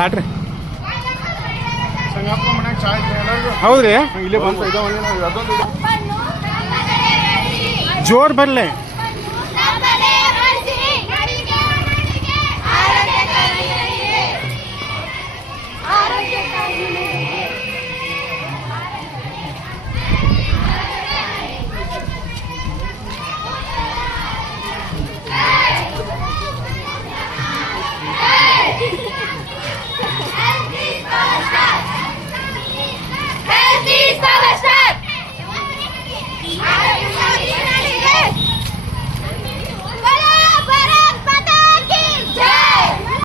ದಾಟ್ರಿ ಸಂಗಪ್ಪ ಮನ್ಯಾಗ ಚಾ ಐತೆ ಎಲ್ಲರಿಗೂ. ಹೌದ್ರಿ ಇಲ್ಲೇ ಬಂತು ಇದೊಂದು ಜೋರ್ ಬರ್ಲಿ